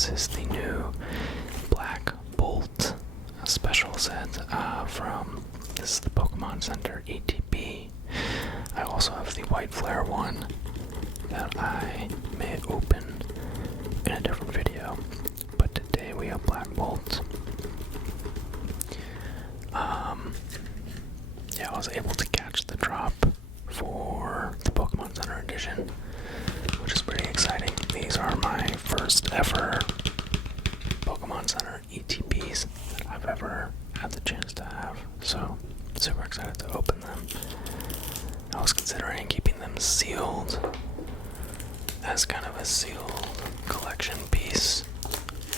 this is the new Black Bolt special set from, this is the Pokemon Center ETB. I also have the White Flare one that I may open in a different video, but today we have Black Bolt. Yeah, I was able to catch the drop for the Pokemon Center edition, which is pretty exciting. These are my first ever Pokemon Center ETBs that I've ever had the chance to have, so super excited to open them. I was considering keeping them sealed as kind of a sealed collection piece,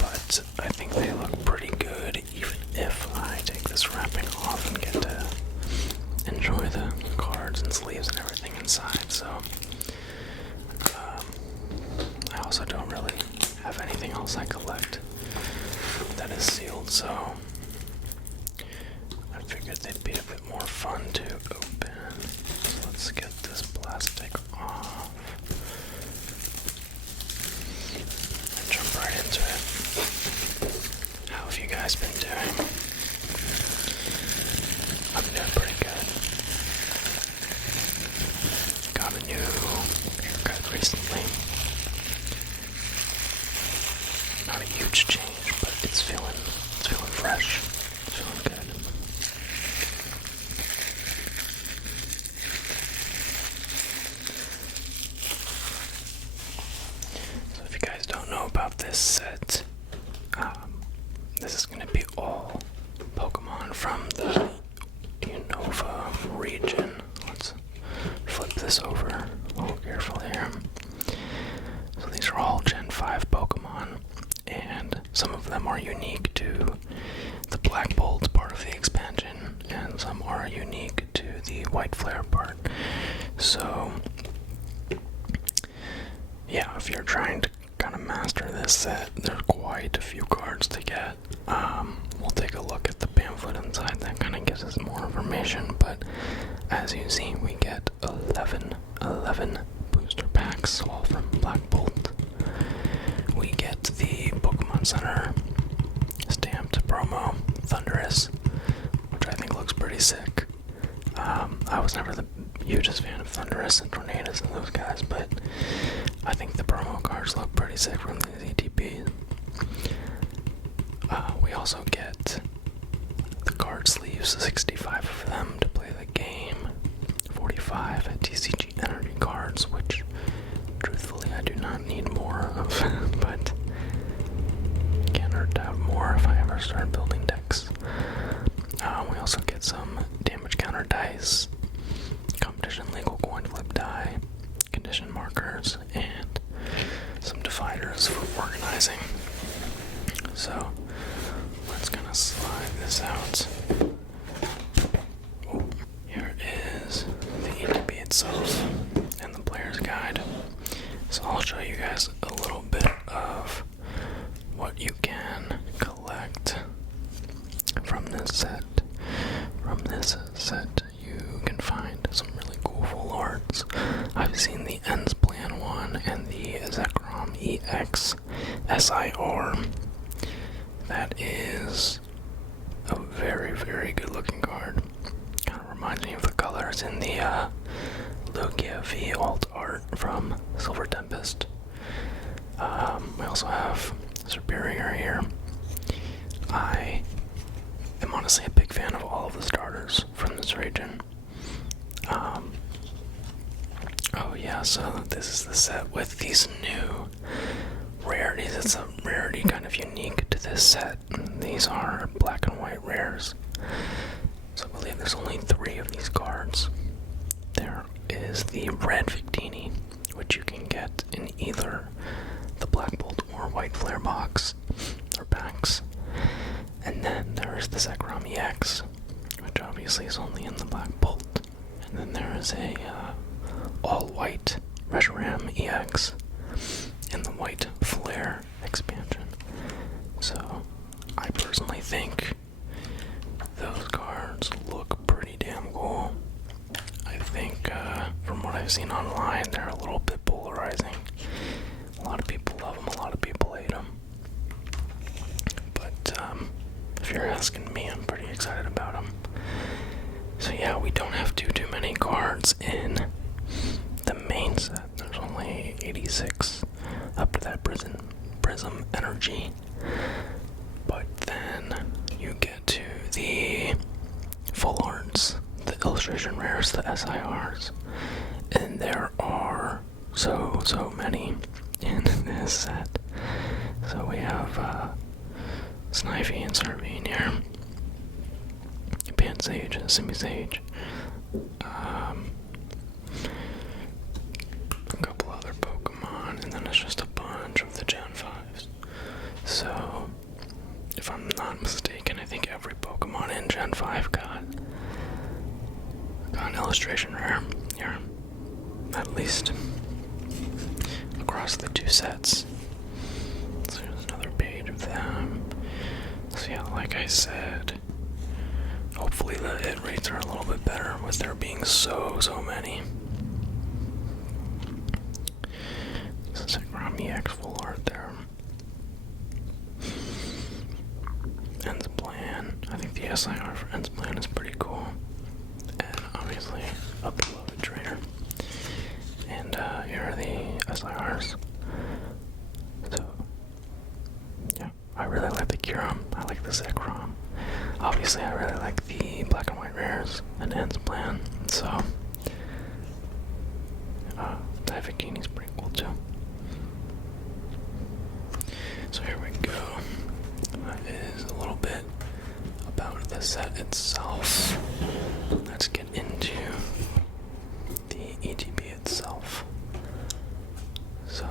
but I think they look pretty good even if I take this wrapping off and get to enjoy the cards and sleeves and everything inside. So I also don't really have anything else I collect that is sealed, so I figured they'd be a bit more fun to open. So let's get this plastic off and jump right into it. How have you guys been doing? I'm doing pretty good. Got a new haircut recently. Not a huge change, but it's feeling fresh. It's feeling good. So if you guys don't know about this set, this is going to be all Pokemon from the Unova region. Let's flip this over a little carefully here. So these are all Gen 5 Pokemon, and some of them are unique to the Black Bolt part of the expansion, and some are unique to the White Flare part. So yeah, if you're trying to kind of master this set, there's quite a few cards to get. We'll take a look at the pamphlet inside. That kind of gives us more information, but as you see, we get 11 booster packs, all from Black Bolt. We get the Pokemon Center stamped promo Thundurus, which I think looks pretty sick. I was never the hugest fan of Thundurus and Tornadus and those guys, but I think the promo cards look pretty sick from these ETBs. We also get the card sleeves, 65 of them to play the game, 45 TCG Energy cards, which truthfully I do not need more of, but can't hurt to have more if I ever start building decks. We also get some damage counter dice, competition legal coin flip die, condition markers, and some dividers for organizing. So let's kind of slide this out. Oh, here is the ETB itself and the player's guide. So I'll show you guys a little bit of what you can collect from this set. From this set, you can find some really cool full arts. I've seen the Ends Plan one and the Zekrom EX SIR. That is a very, very good looking card. Kind of reminds me of the colors in the Lugia V alt art from Silver Tempest. We also have Superior here. I am honestly a big fan of all of the starters from this region. Oh yeah, so this is the set with these new rarities. It's a rarity kind of unique to this set. These are black and white rares. So I believe there's only 3 of these cards. There is the red Victini, which you can get in either the Black Bolt or White Flare box or packs. And then there is the Zekrom EX, which obviously is only in the Black Bolt. And then there is a all-white Reshiram EX in the White Flare expansion. So I personally think those cards look pretty damn cool. I think from what I've seen online, they're a little bit polarizing. A lot of people love them, a lot of people hate them. you're asking me, I'm pretty excited about them. So yeah, we don't have too many cards in the main set. There's only 86 up to that prism energy. But then you get to the full arts, the illustration rares, the SIRs, and there are so many in this set. So we have Snivy and Servine here, Pansage, Simisage, a couple other Pokemon, and then it's just a bunch of the Gen 5s. So, if I'm not mistaken, I think every Pokemon in Gen 5 got an illustration rare here, at least across the two sets. So here's another page of them. So yeah, like I said, hopefully the hit rates are a little bit better with there being so many. This is a Grom EX full art there. Ends Plan. I think the SIR for Ends Plan is pretty cool. And obviously a beloved trainer. And here are the SIRs. So yeah, I really like the Kyurem. I like the Zekrom. Obviously I really like the black and white rares and Ends Plan. So the Victini's pretty cool too. So here we go. That is a little bit about the set itself. Let's get into the ETB itself. So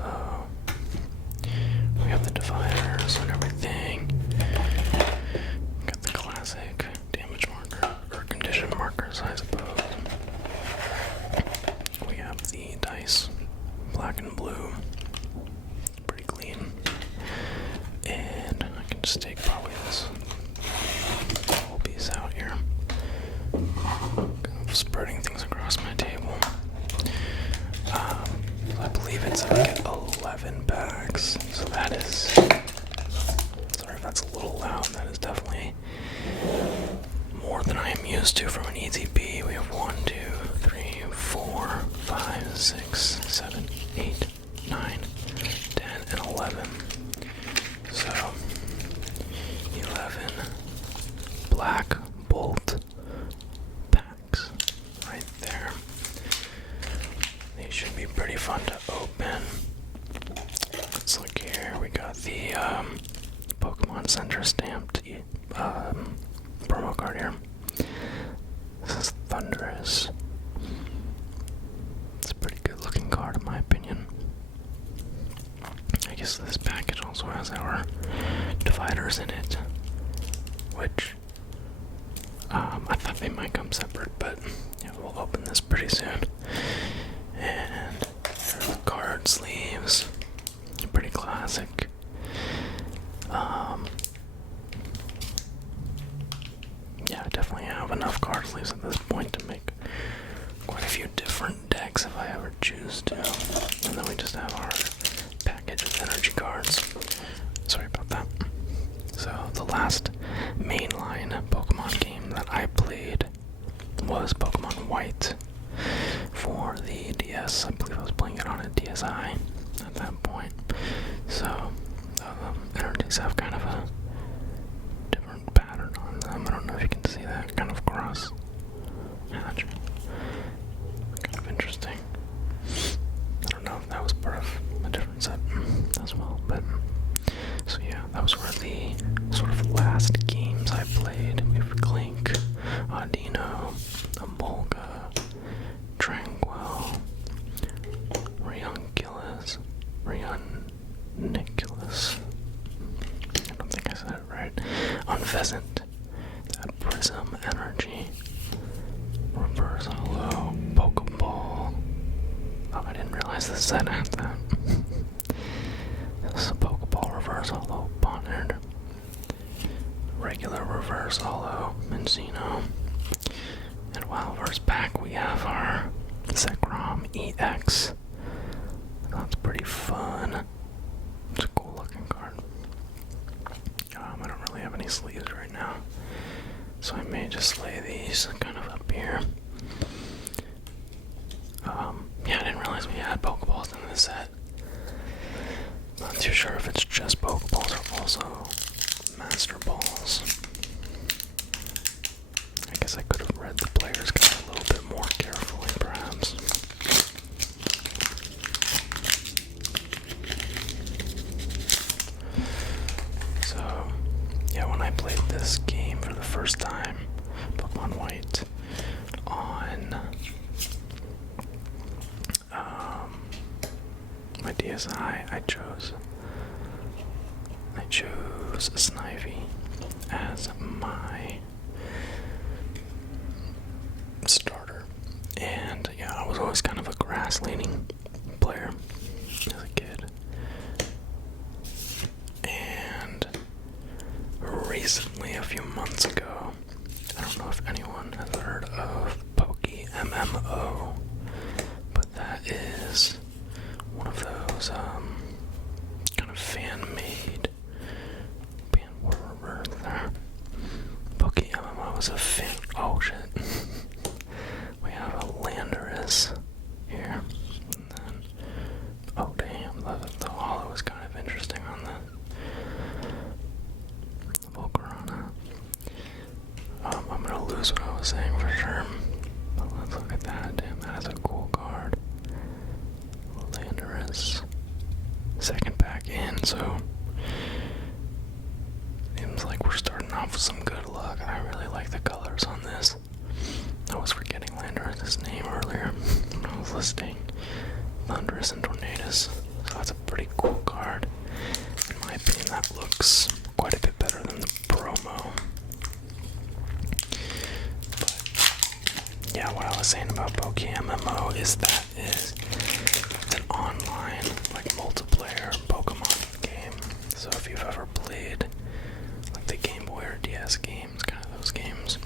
we have the dividers and everything. Got the classic damage marker, or condition markers, I suppose. We have the dice, black and blue. Pretty clean. And I can just take probably this whole piece out here. Kind of spreading things across my table. I believe it's like 11 packs. So that is, sorry if that's a little loud, that is definitely more than I am used to from an ETB. We have 1, 2, 3, 4, 5, 6, 7, 8, 9, 10, and 11. So, 11 black bolt packs right there. These should be pretty fun to open. Let's look here. We got the Pokemon Center stamped promo card here. This is Thunderous. It's a pretty good looking card in my opinion. I guess this package also has our dividers in it, which I thought they might come separate, but yeah, we'll open this pretty soon. And there are the card sleeves, pretty classic. Yeah, I definitely have enough card sleeves at this point to make quite a few different decks if I ever choose to. And then we just have our package of energy cards. Sorry about that. So the last mainline Pokemon game that I played was Pokemon White for the DS. I believe I was playing it on a DSi at that point. So energies have kind of a different pattern on them. I don't know if you can see that kind of cross hatch. Kind of interesting. I don't know if that was part of a different set as well, but so yeah, that was one of the sort of last games I played. We have Clink, Audino, Amolga, Tranquil, Rionculus, Nicholas. I don't think I said it right. Unpheasant. That Prism Energy. Reverse Hollow. Pokeball. Oh, I didn't realize the set had that. This is a Pokeball Reverse Hollow. Bonnet. Regular Reverse Hollow. Mincino. And Wildverse back, we have our Zekrom EX. That's pretty fun. It's a cool looking card. I don't really have have any sleeves right now. So I may just lay these kind of up here. Yeah, I didn't realize we had Pokeballs in this set. Not too sure if it's just Pokeballs or also Master Balls. I guess I could have read the player's guide a little bit more carefully, perhaps. So, yeah, when I played this game for the first time, Pokemon White, on my DSi, I chose Snivy as my starter, and yeah, I was always kind of a grass-leaning player as a kid, and recently, a few months ago, I don't know if anyone has heard of PokeMMO, but that is one of those kind of fan-made PokeMMO is a fan. Oh shit. We have a Landorus here. And then, oh damn, the hollow is kind of interesting on the Volcarona. I'm gonna lose what I was saying for sure. But let's look at that. Damn, that is a cool card. Landorus. Second pack in, so seems like we're starting off with some good luck. I really like the colors on this. I was forgetting Landorus' name earlier when I was listing Thunderous and Tornadus. So that's a pretty cool card. In my opinion, that looks quite a bit better than the promo. But yeah, what I was saying about PokeMMO is that is an online, like multiplayer Pokemon game. So if you've ever played like the Game Boy or DS games, kind of those games,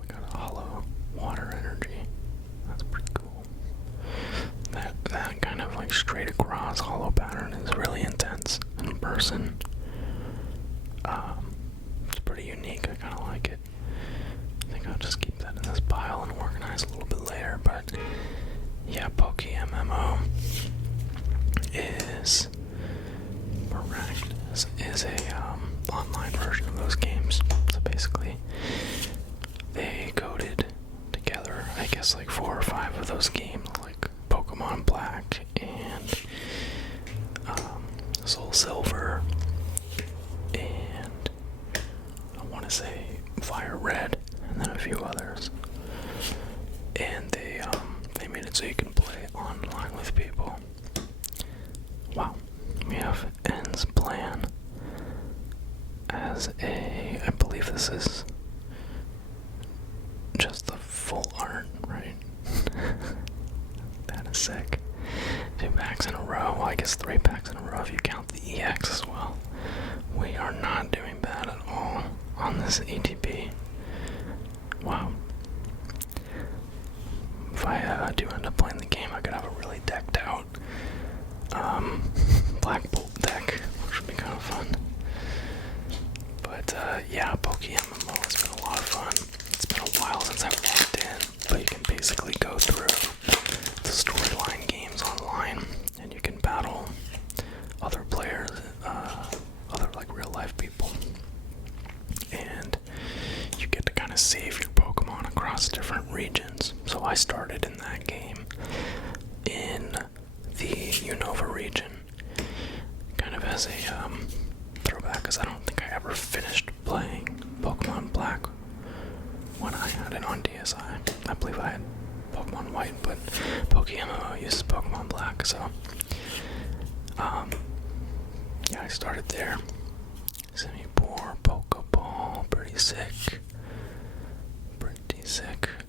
we got a hollow water energy. That's pretty cool. That kind of like straight across hollow pattern is really intense in person. It's pretty unique. I kind of like it. I think I'll just keep that in this pile and organize a little bit later. But yeah, PokeMMO is a online version of those games. So basically, they coded together, I guess, like 4 or 5 of those games, like Pokemon Black and Soul Silver, and I want to say Fire Red, and then a few others. And they made it so you can play online with people. Wow. We have N's Plan as I believe this is just the full art, right? That is sick. 2 packs in a row. Well, I guess 3 packs in a row if you count the EX as well. We are not doing bad at all on this ETB. Wow. If I do end up playing the game, I could have a really decked out Black Bolt deck, which would be kind of fun. But yeah, PokeMMO has been a lot of fun. It's been a while since I've logged in, but you can basically go through the storyline games online, and you can battle other players, other like real life people, and you get to kind of save your Pokemon across different regions. So I started in that game in the Unova region, kind of as a throwback, because I don't think I ever finished playing Pokemon Black when I had it on DSi. I believe I had Pokemon White, but PokeMMO uses Pokemon Black, so yeah, I started there. Semi-poor Pokeball, pretty sick.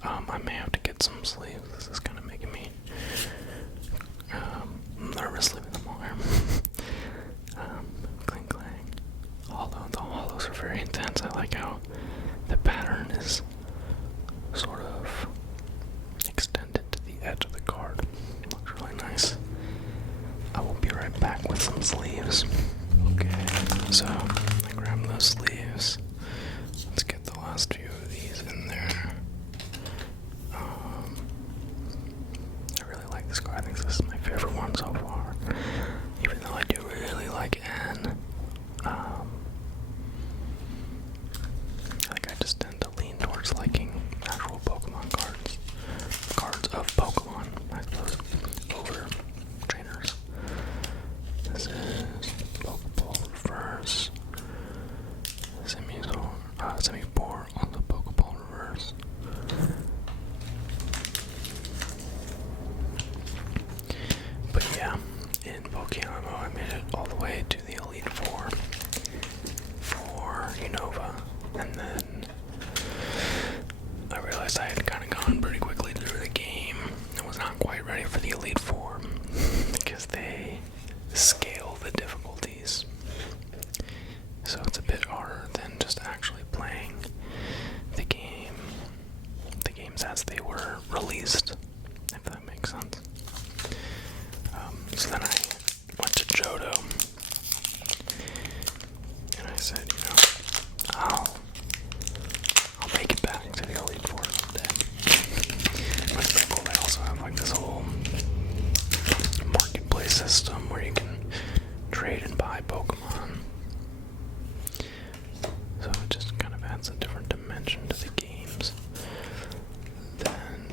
I may have to get some sleeves. This is kind of making me nervous leaving them on here. Clang clang. The hollows are very intense. I like how the pattern is sort of extended to the edge of the card. Looks really nice. I will be right back with some sleeves. Okay, so I grab those sleeves. Let's get the last few of these in there. I really like this card. I think this is my favorite one so far. Even though I do really like N. I just tend to lean towards liking actual Pokemon cards. Cards of Pokemon, I suppose, over trainers. This is Pokeball Reverse. Semi-4 on the Pokeball Reverse. But yeah, in Pokemon, I made it all the way to the Elite Four for Unova, and then I realized I had kind of gone pretty quickly through the game and was not quite ready for the Elite Four because they scale the difficulties. So it's a bit harder than just actually playing the games as they were released, if that makes sense. So then I went to Johto, and I said, I'll make it back to the Elite Four someday. But it's pretty cool. They also have like this whole marketplace system where you can trade and buy Pokemon. So it just kind of adds a different dimension to the games than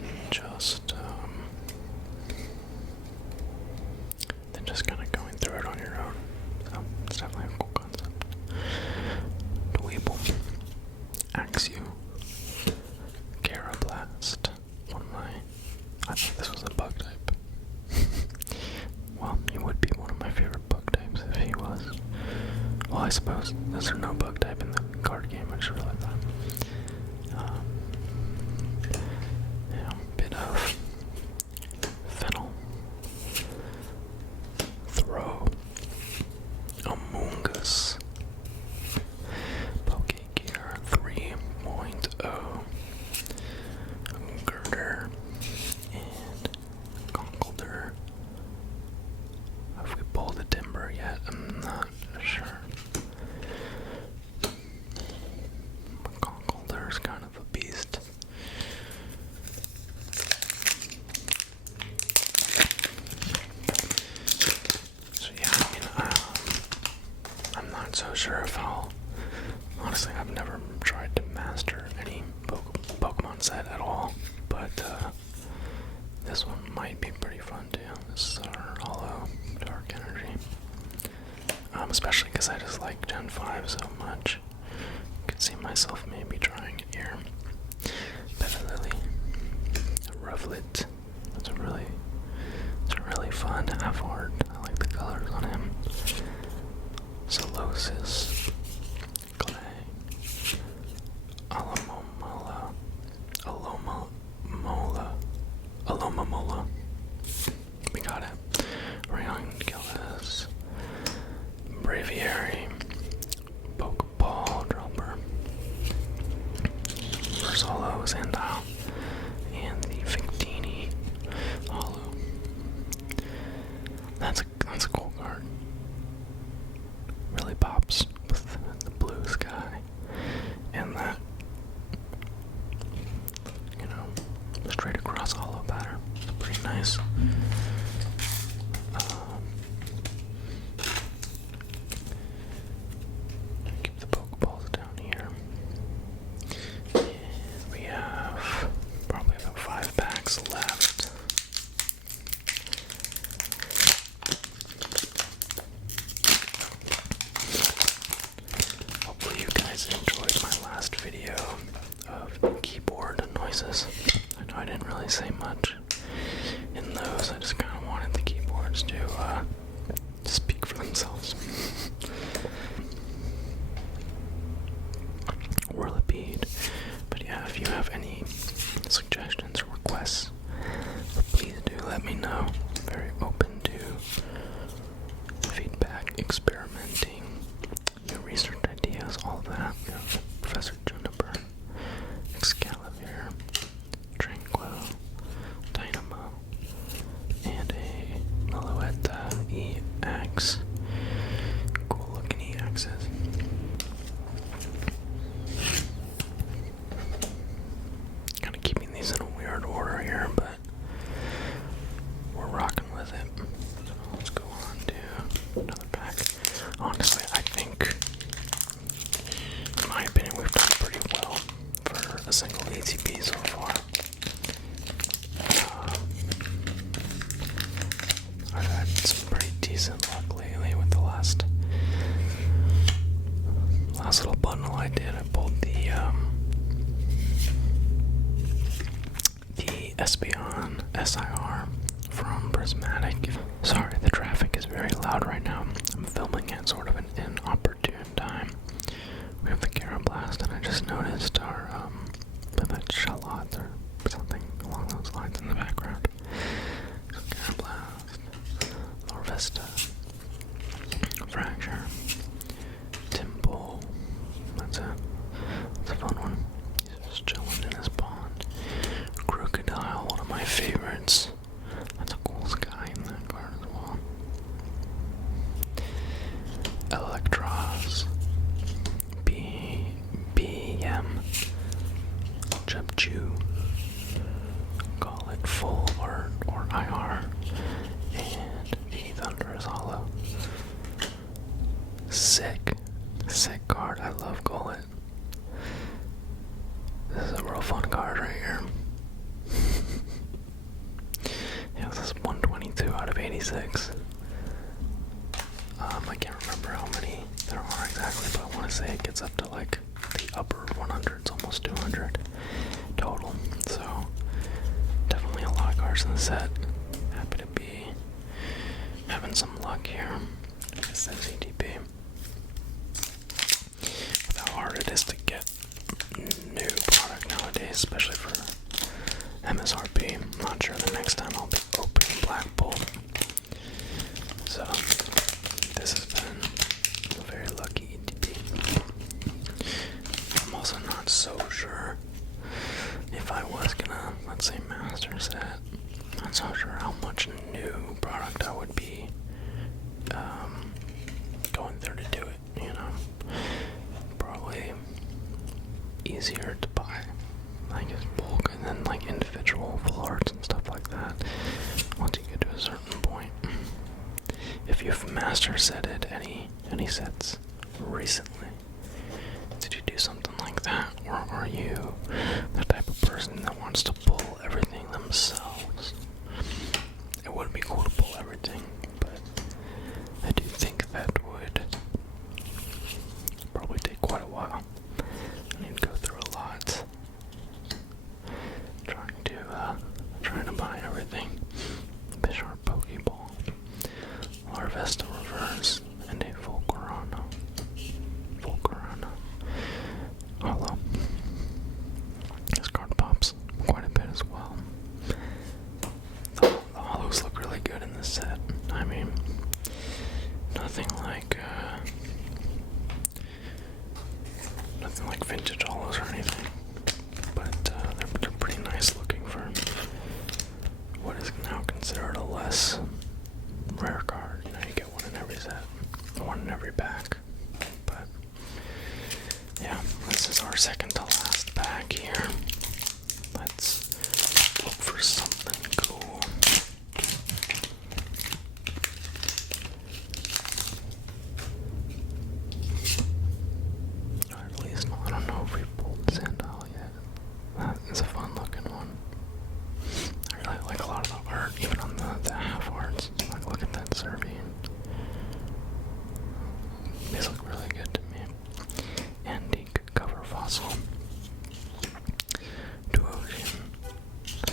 just kind of going through it on your own. So it's definitely a cool concept. Dweeble, Axew, Carablast. I thought this was a bug type. Well, he would be one of my favorite bug types if he was. Well, I suppose there's no bug type in the card game. I just realized that. Bit of Fennel, Throw, Among Us, Pokegear 3.0, Girder, and Conkeldurr. Have we pulled the Timber yet? I'm not sure. Conkeldurr's kind of a beast. So yeah, I'm not so sure if honestly, I've never tried to master any Pokemon set at all, but this one might be pretty fun too. This is our Hollow Dark Energy. Especially because I just like Gen 5 so much. Could see myself maybe trying it here. Petalilly, Rufflet. It's a really fun half-art. I like the colors on him. Solosis, Clay, Alomomola. We got it. Ranunculus, Braviary, Pokeball, Dropper, Versalo, Sandile, and the Victini Hollow. That's a cool card. Really pops with the blue sky and that, straight across hollow pattern. It's pretty nice. Keep the Pokeballs down here. And we have probably about 5 packs left. Hopefully you guys enjoyed my last video of keyboard noises. I know I didn't really say much in those. I just kind of wanted the keyboards to speak for themselves. Whirlipede. But yeah, if you have any suggestions or requests, please do let me know. I'm very open to feedback, experimenting, new research ideas, all of that. Professor Juniper, Excalibur, Tranquil, Dynamo, and a Meloetta EX. Cool looking Honestly, I think, in my opinion, we've done pretty well for a single ETB so far. I've had some pretty decent luck lately with the last little bundle I did. I pulled the Espeon SIR from Prismatic. Sorry, the traffic is very loud right now. I'm filming at sort of an inopportune time. We have the Garen Blast, and I just noticed our Charlotte or something along those lines in the background. So Garen Blast, Lorvesta, Fracture, Timble. That's it. It's a fun one. He's just chilling in his pond. Crocodile, one of my favorites. That's a cool sky in that card as well. Electros, BM, Chubchu, call it full or IR, and the Thunder is hollow. Sick card. I love Gullet. This is a real fun card right here. Yeah, this is 122 out of 86. I can't remember how many there are exactly, but I want to say it gets up to like the upper 100s, almost 200 total. So definitely a lot of cards in the set. Happy to be having some luck here. I guess that's ETB. With how hard it is to get new product nowadays, especially for MSRP. I'm not sure the next time I'll be opening Black Bolt. So this has been a very lucky ETB. I'm also not so sure if I was gonna, let's say, master set. I'm not so sure how much new product I would be going through to do it, you know. Probably easier to buy, like as bulk, and then like individual full arts and stuff like that once you get to a certain point. If you've master setted any sets recently, did you do something like that, or are you the type of person that wants to pull everything themselves? It would be cool to pull everything, but I do think that would probably take quite a while. I need to go through a lot, trying to buy everything. Bisharp Pokeball, Larvesta Reverse, and a Volcarona. Hollow. This card pops quite a bit as well. The hollows look really good in this set. I mean, nothing like vintage hollows or anything, but they're pretty nice looking for what is now considered a less rare card. You know, you get one in every set, one in every pack. But yeah, this is our second to last pack here. Let's look for something cool. I don't know if we've pulled Sandal yet. That is a fun looking one. I really like a lot of the art, even on the half arts. Like, look at that Servian. These look really good to me. Antique cover fossil. Duocean.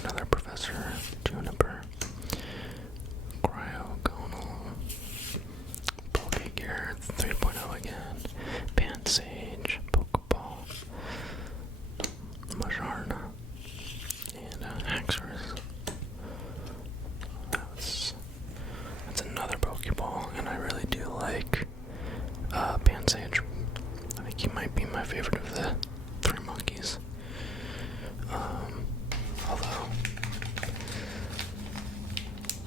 Another Professor Juniper. Cryogonal. Pokegear 3.0 again. Pansage. Pokeball. Majarna. And Haxorus. That's another Pokeball, and I really do like Pansage. I think he might be my favorite of the three monkeys. Although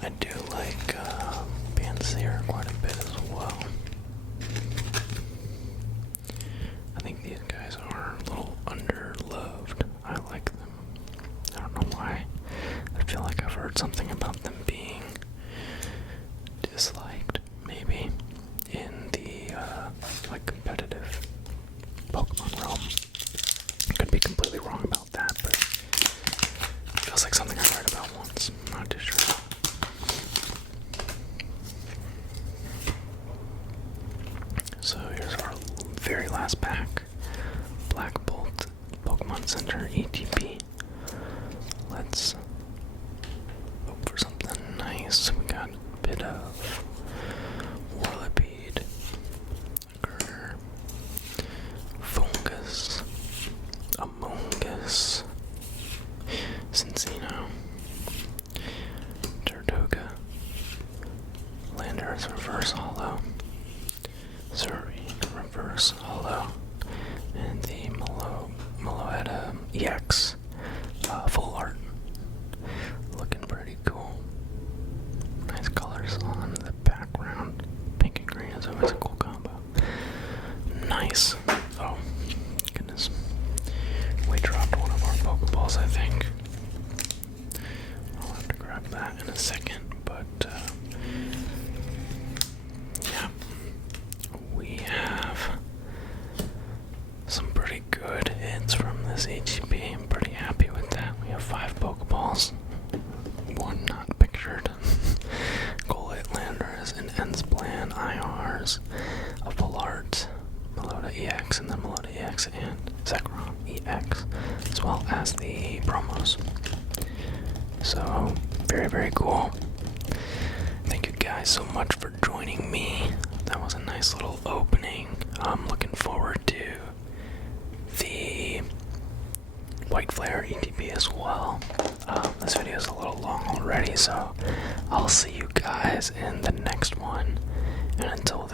I do like Pansear quite a bit as well. I think these guys are a little underloved. I like them. I don't know why. I feel like I've heard something about them being disliked, maybe, in very last pack. Black Bolt, Pokemon Center, ETB. Let's hope for something nice. We got a bit of Whirlipede, Gurr, Fungus, Amogus, Cincino, Tortuga, Landorus Reverse Hollow, Surrey Reverse Hollow, and the Meloetta EX full art. Looking pretty cool. Nice colors on the background. Pink and green is always a cool combo. Nice. Oh, goodness. We dropped one of our Pokeballs, I think. I'll have to grab that in a second, but yeah. We have some pretty good hits from this ETB. I'm pretty happy with that. We have 5 Pokeballs. One not pictured. Golett, Landorus, and Enzplan, IRs, a full art, Meloetta EX, and then Meloetta EX and Zekrom EX, as well as the promos. So, very, very cool. Thank you guys so much for joining me. That was a nice little opening. I'm looking forward to the White Flare ETB as well. This video is a little long already, so I'll see you guys in the next one. And until